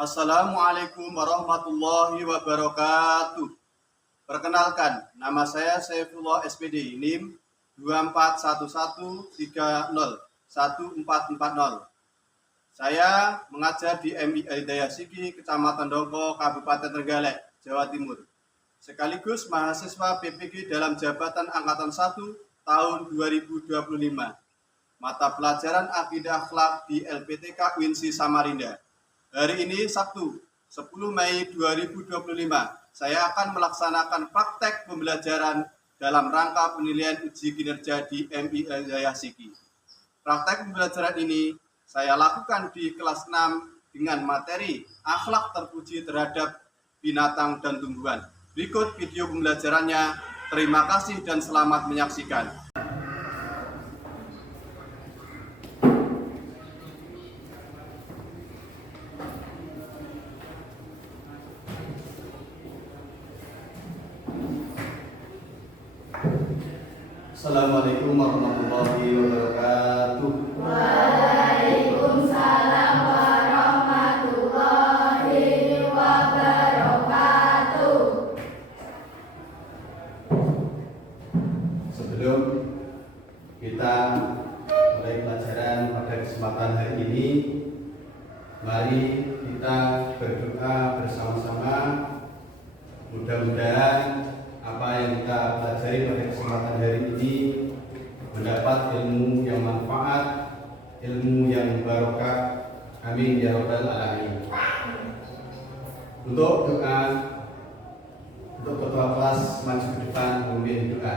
Assalamualaikum warahmatullahi wabarakatuh. Perkenalkan, nama saya Saifullah SPD, NIM 2411301440. Saya mengajar di MI Hidayah Sigi, Kecamatan Dongko, Kabupaten Trenggalek, Jawa Timur. Sekaligus mahasiswa PPG dalam jabatan Angkatan 1 tahun 2025. Mata pelajaran Akidah Akhlak di LPTK Winsi Samarinda. Hari ini Sabtu 10 Mei 2025, saya akan melaksanakan praktek pembelajaran dalam rangka penilaian uji kinerja di MI Hidayah Sigi. Praktek pembelajaran ini saya lakukan di kelas 6 dengan materi akhlak terpuji terhadap binatang dan tumbuhan. Berikut video pembelajarannya. Terima kasih dan selamat menyaksikan. Assalamualaikum warahmatullahi wabarakatuh. Waalaikumsalam warahmatullahi wabarakatuh. Sebelum kita mulai pelajaran pada kesempatan hari ini, mari kita berdoa bersama-sama. Mudah-mudahan apa yang kita pelajari pada kesempatan hari ini mendapat ilmu yang manfaat, ilmu yang barokah. Amin ya rabbal alamin. Untuk doa, untuk ketua kelas maju ke depan memimpin doa.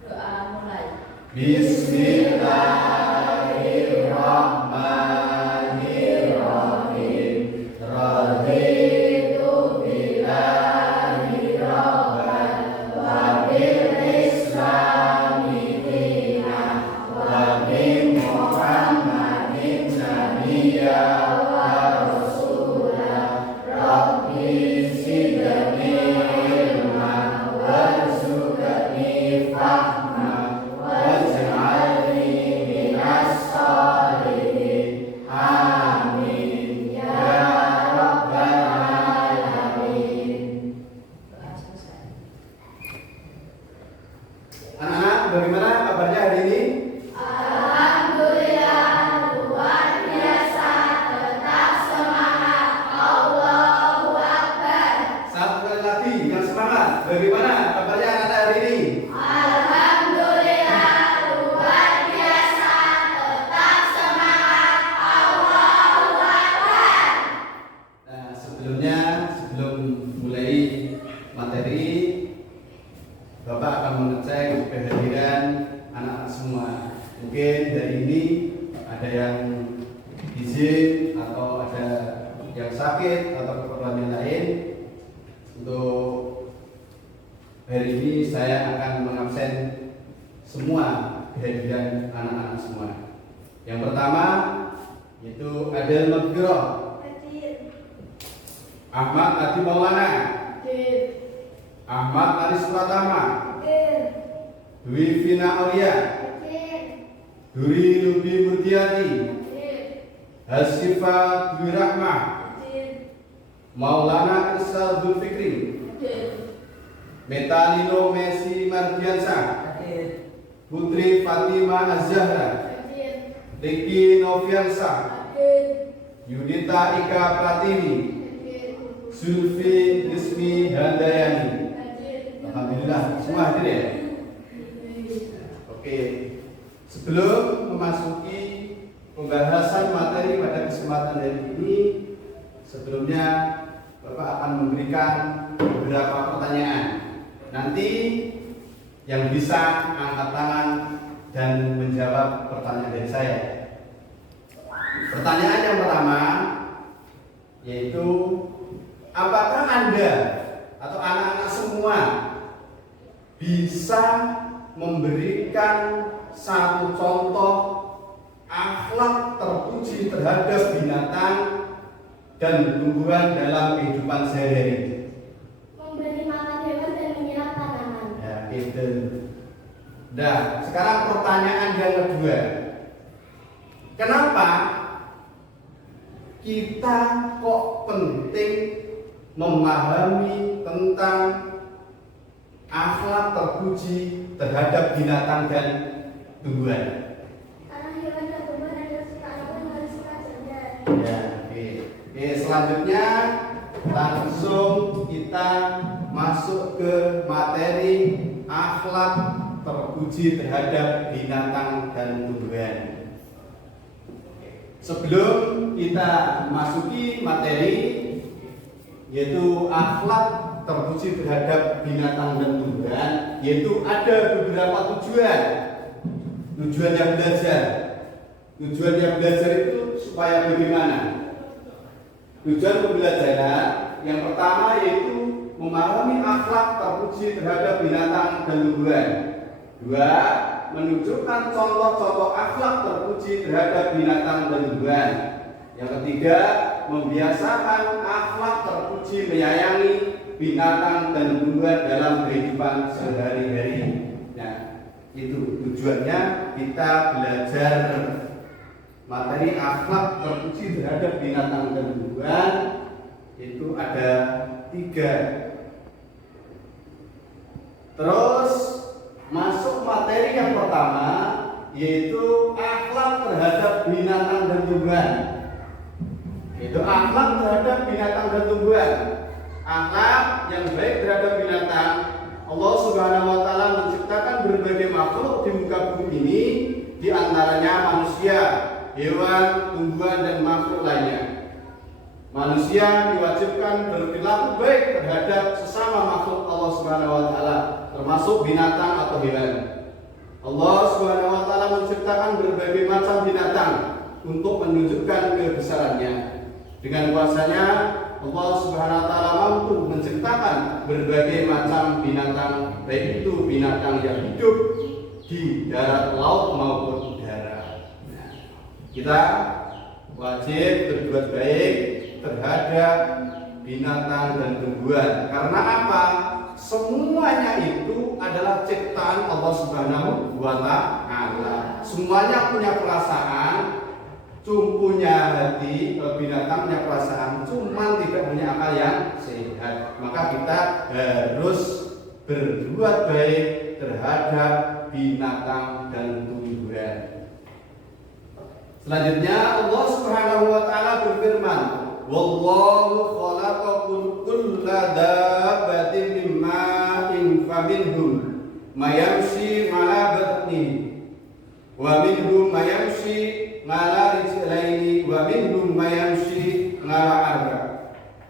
Doa mulai. Bismillahirrahmanirrahim. Raditu billahi rabban wa bil islami dinan wa bi Muhammadin nabiyyan wa rasulan. Rabbi zidni ilman warzuqni fahman waj'alni minas sholihin. Amin ya rabbal alamin. Doa selesai. Anak-anak, bagaimana kabarnya hari ini? Alhamdulillah, luar biasa. Tetap semangat. Allahu Akbar. Satu kali lagi dengan semangat. Bagaimana kabarnya anak-anak hari ini? Alhamdulillah, luar biasa. Tetap semangat. Allahu Akbar. Nah, sebelum mulai materi, Bapak akan mengecek kehadiran anak-anak semua. Mungkin dari ini ada yang izin atau ada yang sakit atau keperluan yang lain. Untuk hari ini saya akan mengabsen semua kehadiran anak-anak semua. Yang pertama yaitu Adel Magdiroh, Ahmad Adi Maulana, Ahmad Aris Pratama, Dwi Vina Aulia, Duri Lubi Murtiati, Hasifah Dwi Rahmah, Maulana Isal Zulfikri, Metalino Messi Mardiansa, Putri Fatima Az-Zahra, Riki Noviansa, Yudita Ika Pratiwi, Zulfi Rizmi Handayani. Alhamdulillah, semua hadir ya? Oke, sebelum memasuki pembahasan materi pada kesempatan hari ini, sebelumnya Bapak akan memberikan beberapa pertanyaan. Nanti yang bisa angkat tangan dan menjawab pertanyaan dari saya. Pertanyaan yang pertama yaitu, apakah Anda atau anak-anak semua bisa memberikan satu contoh akhlak terpuji terhadap binatang dan tumbuhan dalam kehidupan sehari-hari? Memberi makan hewan dan menyiram tanaman. Ya, oke, Nah, sekarang pertanyaan yang kedua. Kenapa kita kok penting memahami tentang akhlak terpuji terhadap binatang dan tumbuhan? Karena hewan dan tumbuhan adalah ciptaan Allah yang harus kita jaga. Ya, oke. Oke, selanjutnya langsung kita masuk ke materi akhlak terpuji terhadap binatang dan tumbuhan. Sebelum kita masuki materi yaitu akhlak terpuji terhadap binatang dan tumbuhan, yaitu ada beberapa tujuan yang belajar. Tujuan yang belajar itu supaya bagaimana? Tujuan pembelajaran yang pertama yaitu memahami akhlak terpuji terhadap binatang dan tumbuhan. Dua, menunjukkan contoh-contoh akhlak terpuji terhadap binatang dan tumbuhan. Yang ketiga, membiasakan akhlak terpuji menyayangi binatang dan tumbuhan dalam kehidupan sehari-hari. Nah, itu tujuannya kita belajar materi akhlak terpuji terhadap binatang dan tumbuhan. Itu ada 3. Terus masuk materi yang pertama yaitu akhlak terhadap binatang dan tumbuhan. Itu akhlak terhadap binatang dan tumbuhan. Akhlak yang baik terhadap binatang. Allah Subhanahu wa taala menciptakan berbagai makhluk di muka bumi ini, di antaranya manusia, hewan, tumbuhan dan makhluk lainnya. Manusia diwajibkan berperilaku baik terhadap sesama makhluk Allah Subhanahu wa taala, termasuk binatang atau hewan. Allah Subhanahu wa taala menciptakan berbagai macam binatang untuk menunjukkan kebesarannya. Dengan kuasanya Allah Subhanahu wa taala mampu menciptakan berbagai macam binatang, baik itu binatang yang hidup di darat, laut maupun udara. Nah, kita wajib berbuat baik terhadap binatang dan tumbuhan. Karena apa? Semuanya itu adalah ciptaan Allah Subhanahu wa taala. Semuanya punya perasaan, punya hati. Binatang punya perasaan, cuma tidak punya akal yang sehat. Maka kita harus berbuat baik terhadap binatang dan tumbuhan. Selanjutnya Allah Subhanahu wa taala berfirman, wallahu khalaqakum kulla dabbatin min ma'in faminhum mayamshi 'ala batnihi wa minhum mayamshi 'ala rijlaini wa minhum mayamshi 'ala arba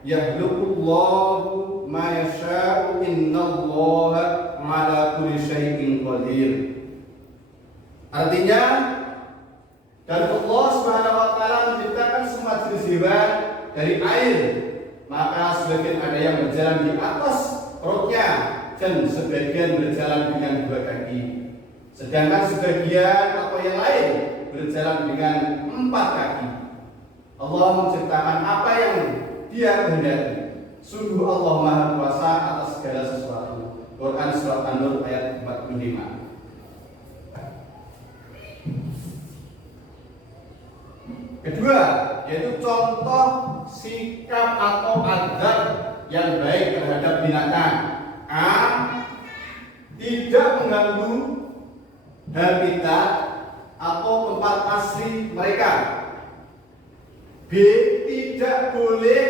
yakhluqullahu ma yasha'u innallaha 'ala kulli syai'in qadir. Artinya, dan Allah Subhanahu wa taala menciptakan semua jenis hewan dari air, maka sebagian ada yang berjalan di atas perutnya dan sebagian berjalan dengan 2 kaki, sedangkan sebagian atau yang lain berjalan dengan 4 kaki. Allah menciptakan apa yang Dia kehendaki. Sungguh Allah Maha Kuasa atas segala sesuatu. Quran Surat An-Nur ayat 45. Kedua, yaitu contoh sikap atau adab yang baik terhadap binatang. A. Tidak mengganggu habitat atau tempat asli mereka. B. Tidak boleh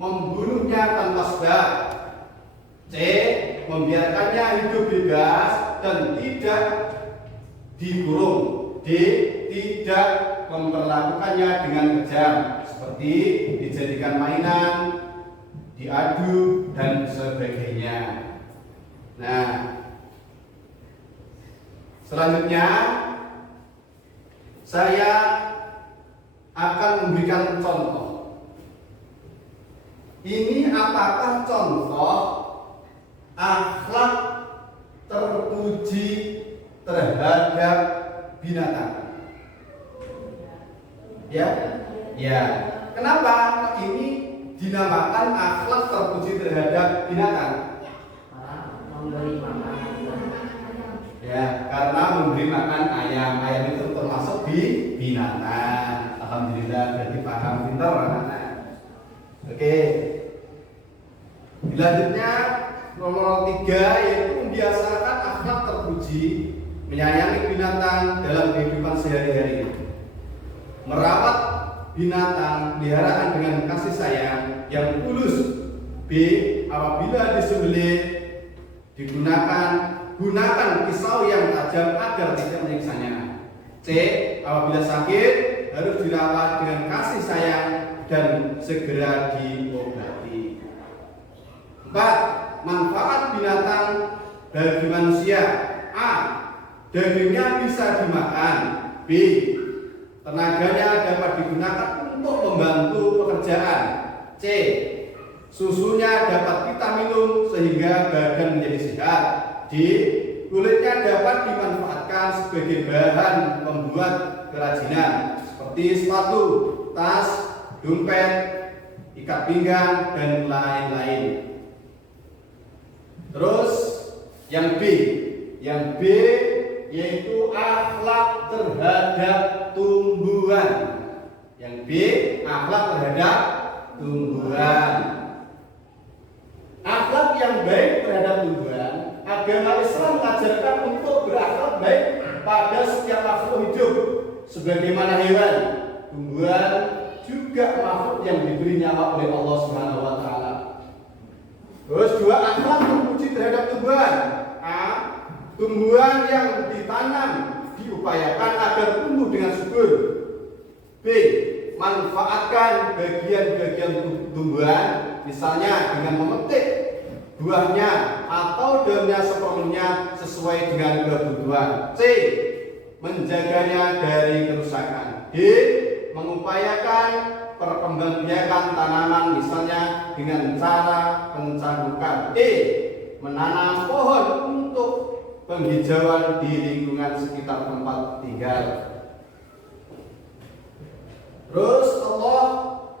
membunuhnya tanpa sebab. C. Membiarkannya hidup bebas dan tidak dikurung. D. Tidak memperlakukannya dengan kejam, seperti dijadikan mainan, diadu, dan sebagainya. Nah, selanjutnya saya akan memberikan contoh. Ini apakah contoh akhlak terpuji terhadap binatang? Ya. Kenapa ini dinamakan akhlak terpuji terhadap binatang? Memberi makan. Ya, karena memberi makan ayam. Ayam itu termasuk binatang. Alhamdulillah, berarti paham, pintar anak-anak. Oke. Selanjutnya nomor 3 yaitu membiasakan akhlak terpuji, menyayangi binatang dalam kehidupan sehari-hari. Merawat binatang peliharaan dengan kasih sayang yang tulus. B. Apabila disembelih gunakan pisau yang tajam agar tidak menyiksanya. C. Apabila sakit harus dirawat dengan kasih sayang dan segera diobati. 4. Manfaat binatang bagi manusia. A. Dagingnya bisa dimakan. B. Tenaganya dapat digunakan untuk membantu pekerjaan. C. Susunya dapat kita minum sehingga badan menjadi sehat. D. Kulitnya dapat dimanfaatkan sebagai bahan pembuat kerajinan seperti sepatu, tas, dompet, ikat pinggang, dan lain-lain. Terus yang B yaitu akhlak terhadap tumbuhan. Yang B, akhlak terhadap tumbuhan. Akhlak yang baik terhadap tumbuhan, agama Islam mengajarkan untuk berakhlak baik pada setiap makhluk hidup, sebagaimana hewan, tumbuhan, juga makhluk yang diberi nyawa oleh Allah Subhanahu wa taala. Terus 2, akhlak terpuji terhadap tumbuhan. A. Tumbuhan yang ditanam diupayakan agar tumbuh dengan subur. B. Manfaatkan bagian-bagian tumbuhan, misalnya dengan memetik buahnya atau daunnya sepenuhnya sesuai dengan kebutuhan. C. Menjaganya dari kerusakan. D. Mengupayakan perkembangbiakan tanaman, misalnya dengan cara pencabukan. E. Menanam pohon untuk penghijauan di lingkungan sekitar tempat tinggal. Terus Allah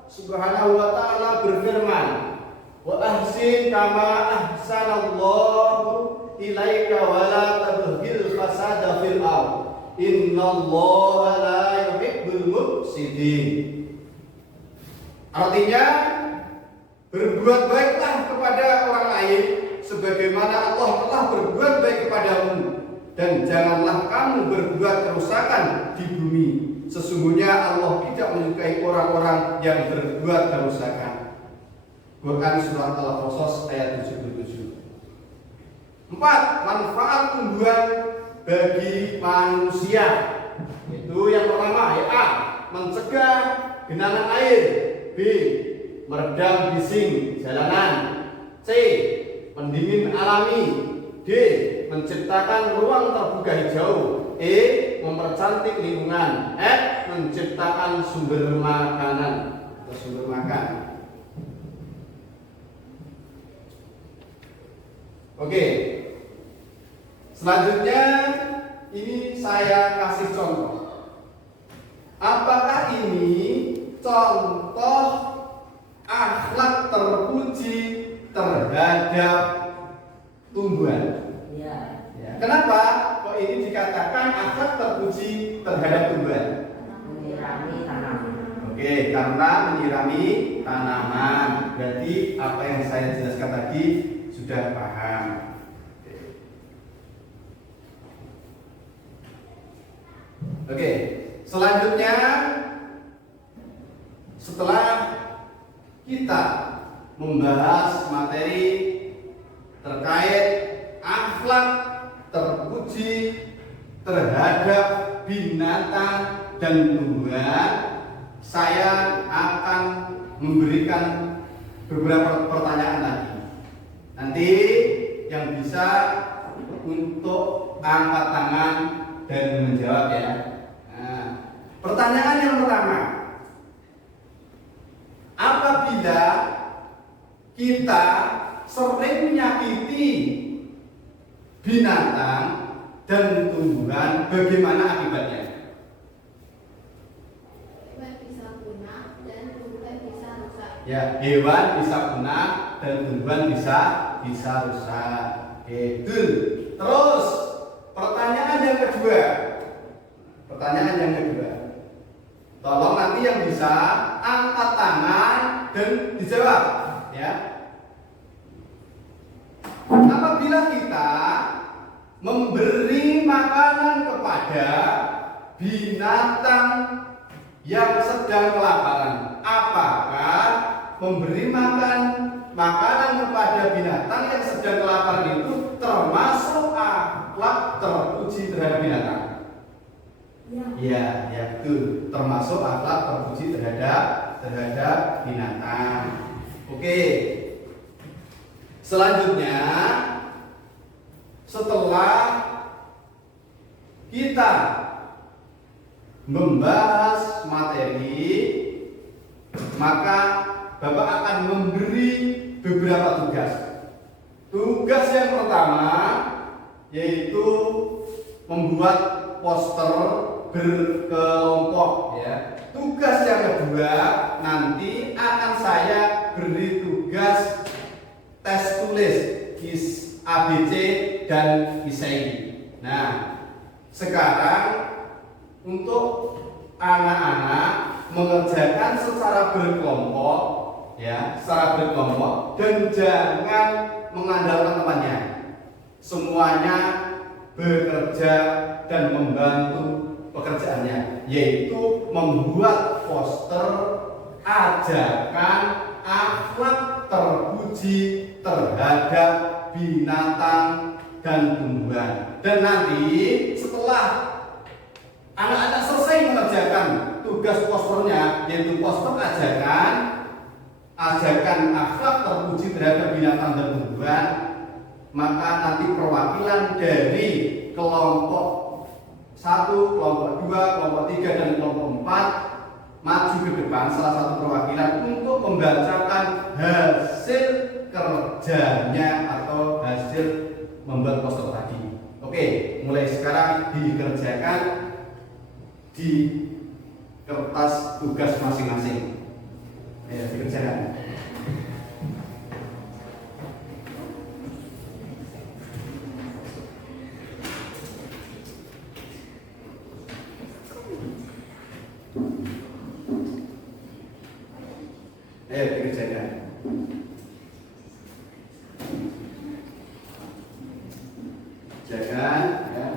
Subhanahu wa taala berfirman, "Wa ahsin kama ahsanallahu ilaika wa la tabghil fasada fil ardh. Innallaha la yuhibbul mufsidin." Artinya, berbuat baiklah kepada orang lain sebagaimana Allah telah berbuat baik kepadamu, dan janganlah kamu berbuat kerusakan di bumi. Sesungguhnya Allah tidak menyukai orang-orang yang berbuat kerusakan. Quran surat Al-Qasas ayat 77. 4. Manfaat tumbuhan bagi manusia. Itu yang pertama, ya. A. Mencegah genangan air. B. Meredam bising jalanan. C. Pendingin alami. D. Menciptakan ruang terbuka hijau. E. Mempercantik lingkungan. F. Menciptakan sumber makanan atau sumber makan. Oke. Selanjutnya ini saya kasih contoh. Apakah ini contoh akhlak terpuji terhadap tumbuhan? Ya. Kenapa kok ini dikatakan akhlak terpuji terhadap tumbuhan? Menyirami tanaman. Oke, karena menyirami tanaman. Berarti apa yang saya jelaskan tadi sudah paham. Oke, selanjutnya setelah kita membahas materi terkait akhlak terpuji terhadap binatang dan tumbuhan, saya akan memberikan beberapa pertanyaan lagi. Nanti yang bisa untuk angkat tangan dan menjawab ya. Nah, pertanyaan yang pertama, apabila kita sering menyakiti binatang dan tumbuhan, bagaimana akibatnya? Hewan bisa punah dan tumbuhan bisa rusak. Ya, hewan bisa punah dan tumbuhan bisa rusak. Betul. Terus Pertanyaan yang kedua. Tolong nanti yang bisa angkat tangan dan dijawab, ya. Apabila kita memberi makanan kepada binatang yang sedang kelaparan, apakah memberi makanan kepada binatang yang sedang kelaparan itu termasuk akhlak terpuji terhadap binatang? Ya, betul. Termasuk akhlak terpuji terhadap binatang. Oke. Selanjutnya, setelah kita membahas materi, maka Bapak akan memberi beberapa tugas. Tugas yang pertama yaitu membuat poster berkelompok, ya. Tugas yang kedua nanti akan saya beri tugas tes tulis ABC dan ISEI. Nah, sekarang untuk anak-anak mengerjakan secara berkelompok, ya, dan jangan mengandalkan temannya. Semuanya bekerja dan membantu pekerjaannya, yaitu membuat poster ajakan akhlak terpuji terhadap binatang dan tumbuhan. Dan nanti setelah anak-anak selesai mengerjakan tugas posternya, yaitu poster ajakan akhlak terpuji terhadap binatang dan tumbuhan, maka nanti perwakilan dari kelompok 1, kelompok 2, kelompok 3, dan kelompok 4 maju ke depan, salah satu perwakilan, untuk membacakan hasil kerjanya atau hasil membuat poster tadi. Oke, mulai sekarang dikerjakan di kertas tugas masing-masing. Ayo dikerjakan. Ayo dikerjakan. Jangan, ya.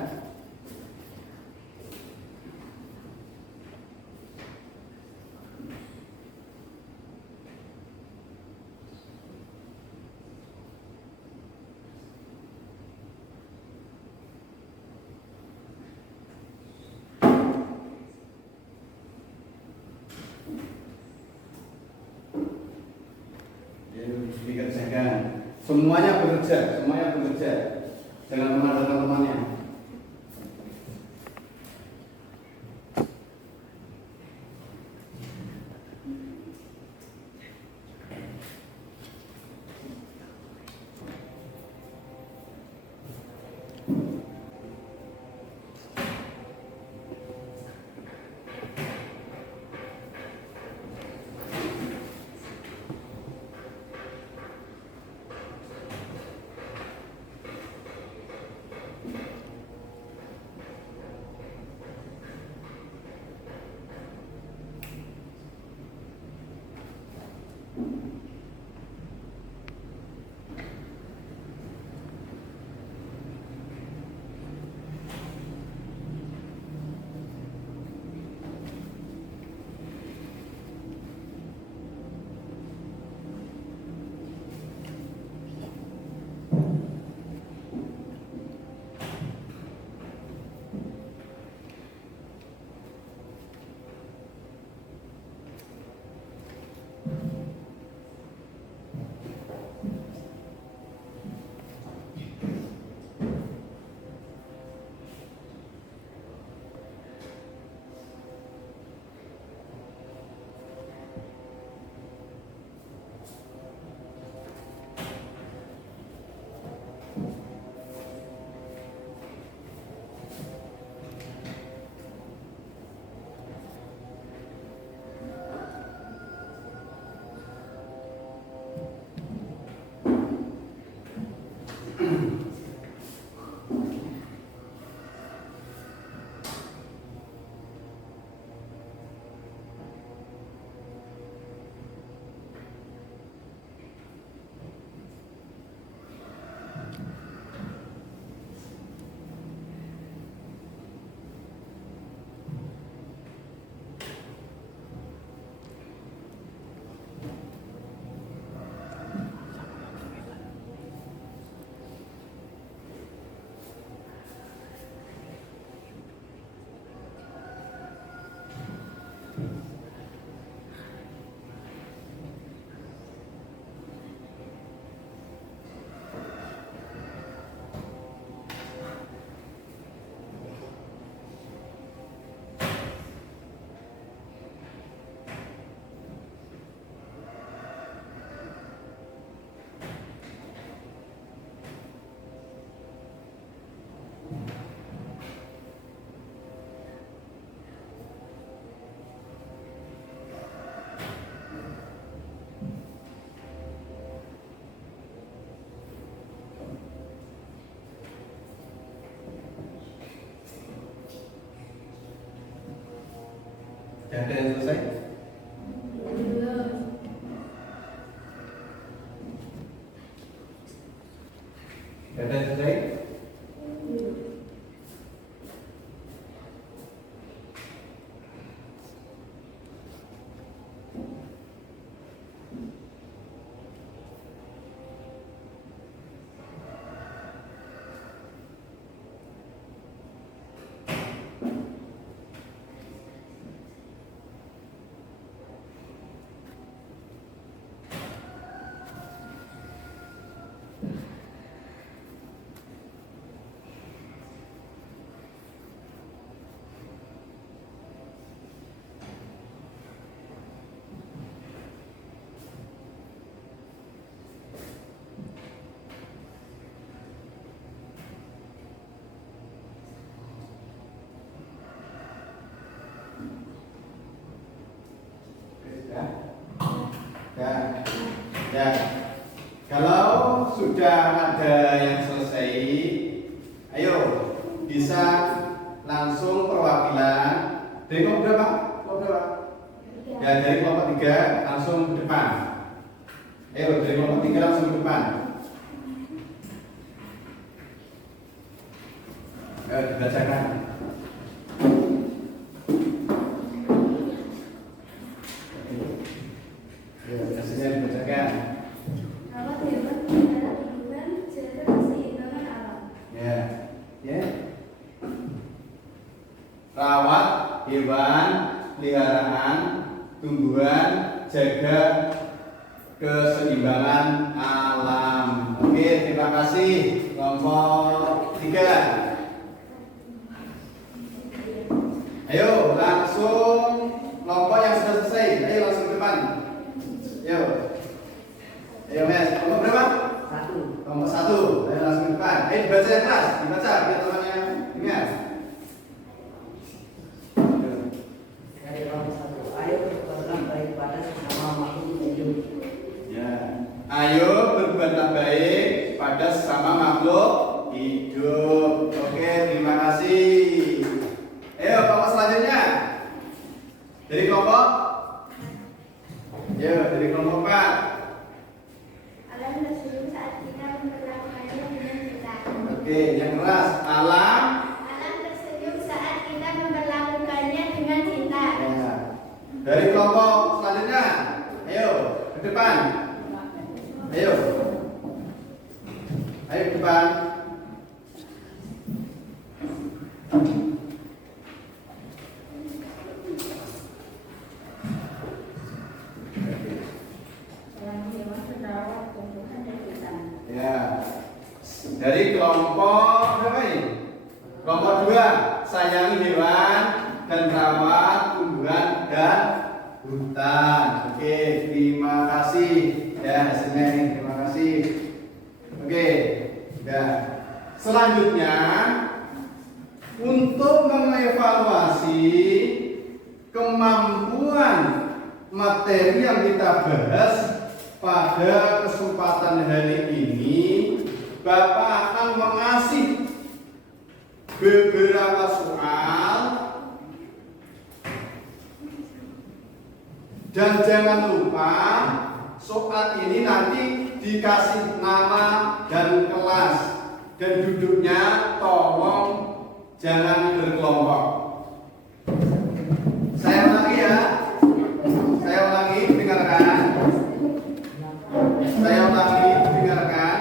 Dikerjakan. Semuanya bekerja. Jangan mengandalkan temannya. Sudah ada yang selesai? Sudah ada yang selesai? Ya. Ya. Kalau sudah ada yang selesai, ayo bisa langsung perwakilan dari kelompok berapa? Kelompok berapa? Ya, dari kelompok 3 langsung ke depan. Ayo dari kelompok 3 langsung ke depan. Ayo dibacakan. Hasilnya dibacakan. Rawat hewan adalah tumbuhan secara keseimbangan alam. Ya, ya. Rawat hewan peliharaan, tumbuhan, jaga keseimbangan alam. Oke, terima kasih. Kelompok 3. Ayo langsung kelompok yang sudah selesai. Ayo langsung ke depan. Ayo. Ayo Mas, kelompok berapa? 1. Kelompok 1. Ayo langsung ke depan. Ayo dibaca ya kelas, dibaca biar temannya ingat. Dari kelompok 1. Ayo berbuatlah baik pada sesama makhluk hidup. Ya. Ayo berbuatlah baik pada sesama makhluk hidup. Oke, terima kasih. Ayo kelompok selanjutnya. Dari kelompok? Ya, dari kelompok 4. Alam tersenyum saat kita memperlakukannya dengan cinta. Oke, yang keras. Alam. Alam tersenyum saat kita memperlakukannya dengan cinta. Ya. Dari kelompok selanjutnya. Ayo ke depan. Ayo. Ayo ke depan. Alam hewan merawat tumbuhan dan hutan. Ya. Dari kelompok berapa ini? Kelompok 2. Sayangi hewan dan rawat tumbuhan dan hutan. Oke, terima kasih. Ya, hasilnya ini. Terima kasih. Oke. Ya. Selanjutnya untuk mengevaluasi kemampuan materi yang kita bahas pada kesempatan hari ini, Bapak akan mengasih beberapa soal dan jangan lupa soal ini nanti dikasih nama dan kelas dan duduknya tolong jangan berkelompok. Saya ulangi ya. Saya ulangi, dengarkan. Saya ulangi, dengarkan.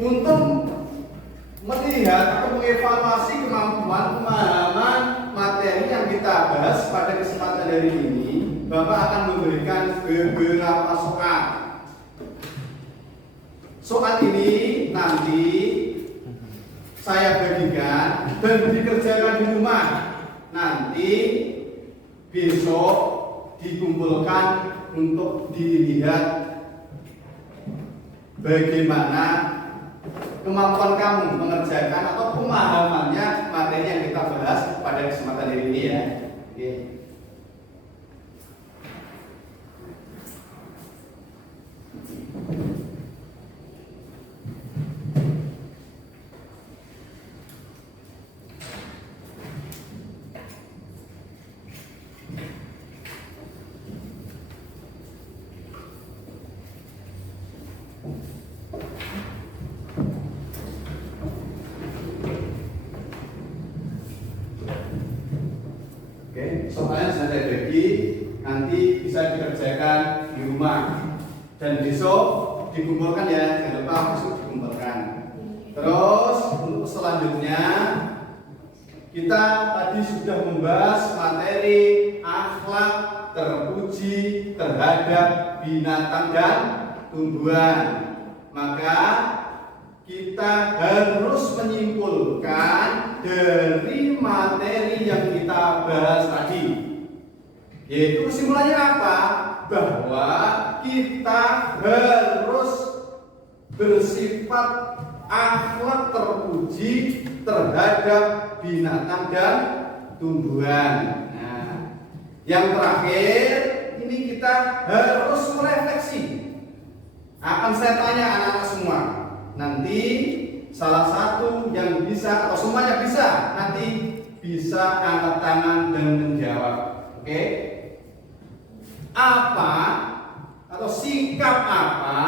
Untuk melihat atau mengevaluasi kemampuan pemahaman materi yang kita bahas pada kesempatan hari ini, Bapak akan memberikan beberapa soal. Soal ini nanti saya bagikan dan dikerjakan di rumah. Nanti besok dikumpulkan untuk dilihat bagaimana kemampuan kamu mengerjakan atau pemahamannya materi yang kita bahas pada kesempatan hari ini ya. Oke. nanti bisa dikerjakan di rumah. Dan besok dikumpulkan ya, jangan lupa besok dikumpulkan. Terus untuk selanjutnya kita tadi sudah membahas materi akhlak terpuji terhadap binatang dan tumbuhan. Maka kita harus menyimpulkan dari materi yang kita bahas tadi. Yaitu kesimpulannya apa? Bahwa kita harus bersifat akhlak terpuji terhadap binatang dan tumbuhan. Nah, yang terakhir ini kita harus merefleksi. Akan saya tanya anak-anak semua. Nanti salah satu yang bisa atau semuanya bisa, nanti bisa angkat tangan dan menjawab. Oke? Apa atau sikap apa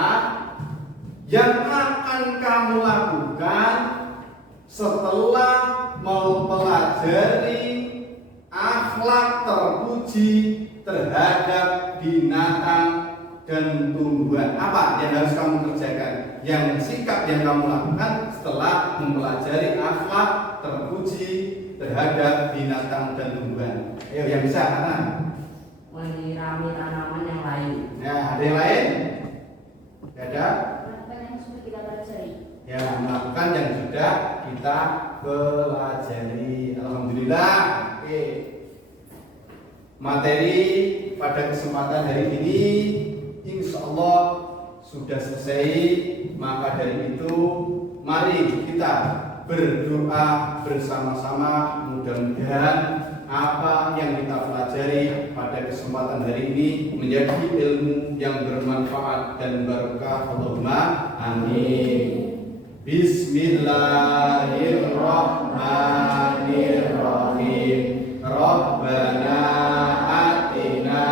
yang akan kamu lakukan setelah mempelajari akhlak terpuji terhadap binatang dan tumbuhan? Apa yang harus kamu kerjakan? Yang sikap yang kamu lakukan setelah mempelajari akhlak terpuji terhadap binatang dan tumbuhan? Ayo yang bisa, karena Menyirami tanaman yang lain. nah, ada yang lain? Tidak ada? Melakukan yang sudah kita pelajari. Ya, melakukan yang sudah kita pelajari. Alhamdulillah. Oke. Materi pada kesempatan hari ini insya Allah sudah selesai. Maka dari itu mari kita berdoa bersama-sama, mudah-mudahan apa yang kita pelajari pada kesempatan hari ini menjadi ilmu yang bermanfaat dan barokah. Allahumma amin. Bismillahirrahmanirrahim. Rabbana atina